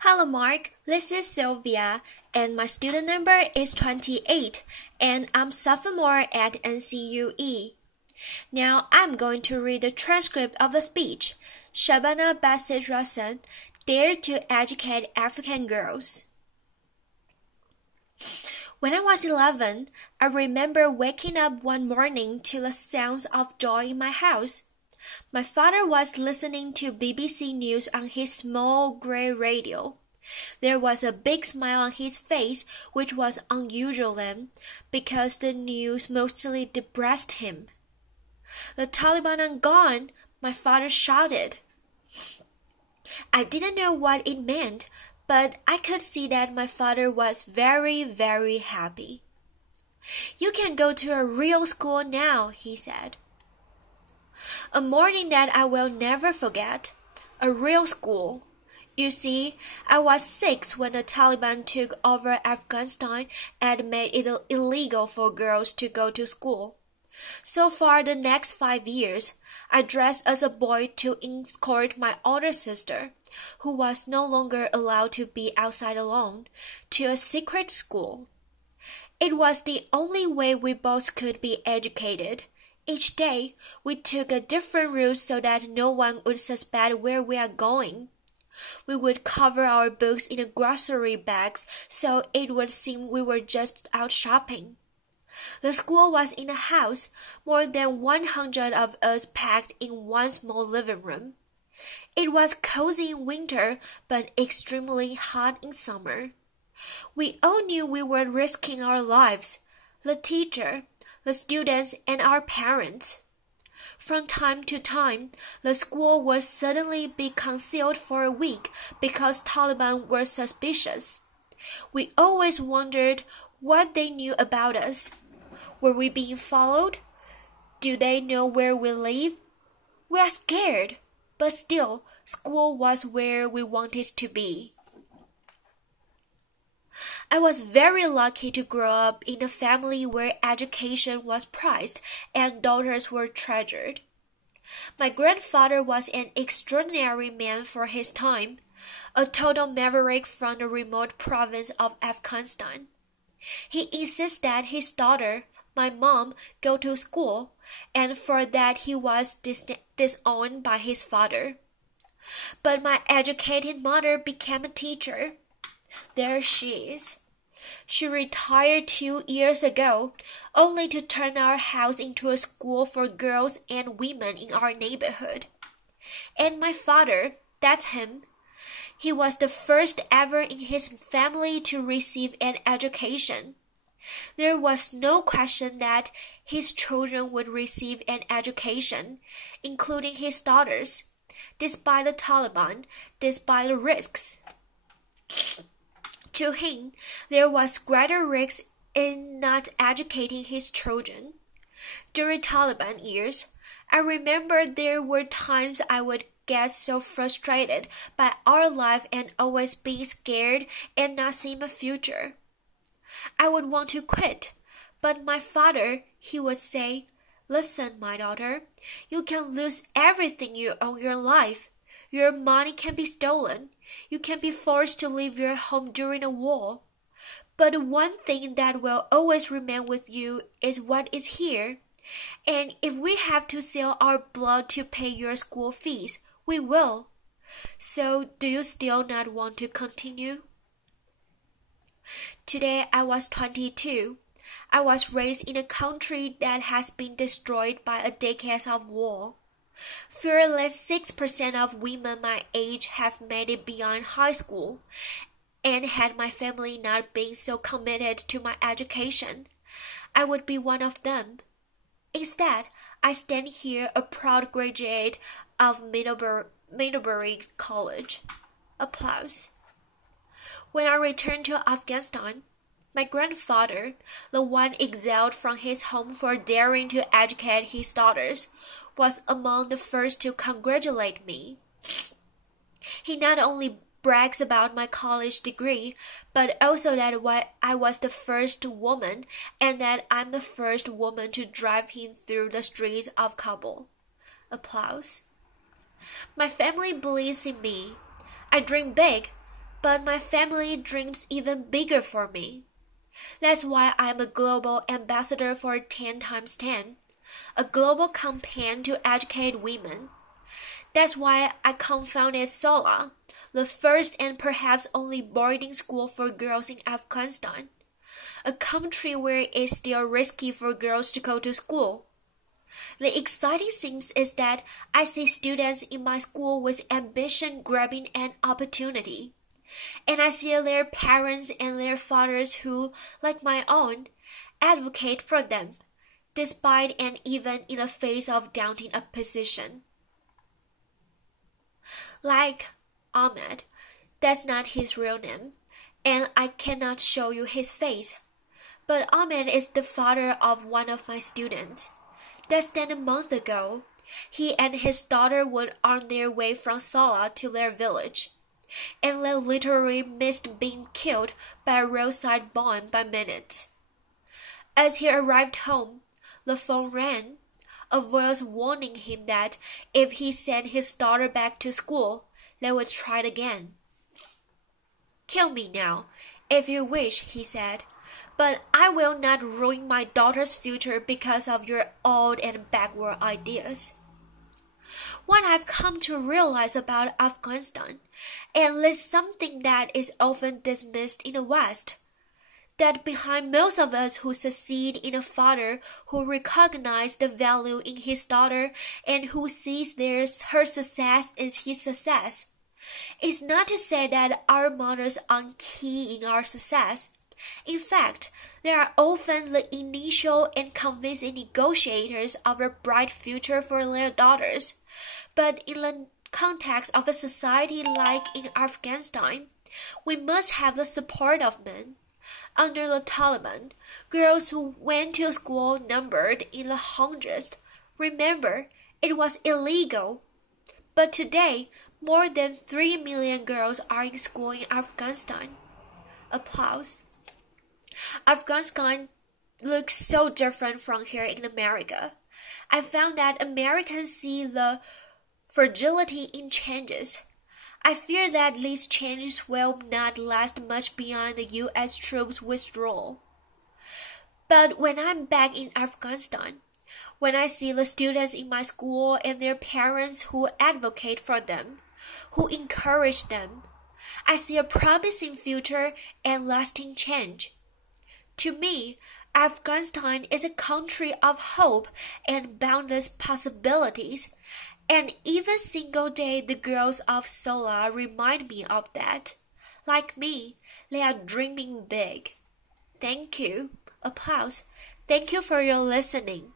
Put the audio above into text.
Hello, Mark. This is Sylvia, and my student number is 28, and I'm sophomore at NCUE. Now I'm going to read the transcript of the speech. Shabana Basij-Rasikh dared to educate African girls. When I was 11, I remember waking up one morning to the sounds of joy in my house. My father was listening to BBC News on his small grey radio. There was a big smile on his face, which was unusual then, because the news mostly depressed him. "The Taliban are gone!" my father shouted. I didn't know what it meant, but I could see that my father was very, very happy. "You can go to a real school now," he said. A morning that I will never forget. A real school. You see, I was 6 when the Taliban took over Afghanistan and made it illegal for girls to go to school. So for the next 5 years, I dressed as a boy to escort my older sister, who was no longer allowed to be outside alone, to a secret school. It was the only way we both could be educated. Each day, we took a different route so that no one would suspect where we are going. We would cover our books in grocery bags so it would seem we were just out shopping. The school was in a house, more than 100 of us packed in one small living room. It was cozy in winter, but extremely hot in summer. We all knew we were risking our lives, the teacher, the students, and our parents. From time to time, the school would suddenly be concealed for a week because Taliban were suspicious. We always wondered what they knew about us. Were we being followed? Do they know where we live? We are scared, but still, school was where we wanted to be. I was very lucky to grow up in a family where education was prized and daughters were treasured. My grandfather was an extraordinary man for his time, a total maverick from the remote province of Afghanistan. He insisted that his daughter, my mom, go to school, and for that he was disowned by his father. But my educated mother became a teacher. There she is. She retired 2 years ago, only to turn our house into a school for girls and women in our neighborhood. And my father, that's him. He was the first ever in his family to receive an education. There was no question that his children would receive an education, including his daughters, despite the Taliban, despite the risks. To him, there was greater risk in not educating his children. During Taliban years, I remember there were times I would get so frustrated by our life and always being scared and not seeing a future. I would want to quit, but my father, he would say, "Listen, my daughter, you can lose everything you own in your life. Your money can be stolen. You can be forced to leave your home during a war. But the one thing that will always remain with you is what is here. And if we have to sell our blood to pay your school fees, we will. So do you still not want to continue?" Today I was 22. I was raised in a country that has been destroyed by a decade of war. Fewer than 6% of women my age have made it beyond high school, and had my family not been so committed to my education, I would be one of them. Instead, I stand here a proud graduate of Middlebury College. Applause. When I returned to Afghanistan, my grandfather, the one exiled from his home for daring to educate his daughters, was among the first to congratulate me. He not only brags about my college degree, but also that I was the first woman and that I'm the first woman to drive him through the streets of Kabul. Applause. My family believes in me. I dream big, but my family dreams even bigger for me. That's why I'm a global ambassador for 10 times 10, a global campaign to educate women. That's why I co-founded SOLA, the first and perhaps only boarding school for girls in Afghanistan, a country where it's still risky for girls to go to school. The exciting thing is that I see students in my school with ambition grabbing an opportunity. And I see their parents and their fathers who, like my own, advocate for them, despite and even in the face of daunting opposition. Like Ahmed, that's not his real name, and I cannot show you his face. But Ahmed is the father of one of my students. Less than a month ago, he and his daughter were on their way from Sala to their village, and they literally missed being killed by a roadside bomb by minutes. As he arrived home, the phone rang, a voice warning him that if he sent his daughter back to school, they would try it again. "Kill me now, if you wish," he said, "but I will not ruin my daughter's future because of your old and backward ideas." What I've come to realize about Afghanistan, and it's something that is often dismissed in the West, that behind most of us who succeed in a father who recognizes the value in his daughter and who sees her success as his success, is not to say that our mothers aren't key in our success. In fact, they are often the initial and convincing negotiators of a bright future for their daughters. But in the context of a society like in Afghanistan, we must have the support of men. Under the Taliban, girls who went to school numbered in the hundreds. Remember, it was illegal. But today, more than 3 million girls are in school in Afghanistan. Applause. Afghanistan looks so different from here in America. I found that Americans see the fragility in changes. I fear that these changes will not last much beyond the U.S. troops' withdrawal. But when I'm back in Afghanistan, when I see the students in my school and their parents who advocate for them, who encourage them, I see a promising future and lasting change. To me, Afghanistan is a country of hope and boundless possibilities, and even single day the girls of Sola remind me of that. Like me, they are dreaming big. Thank you. Applause. Thank you for your listening.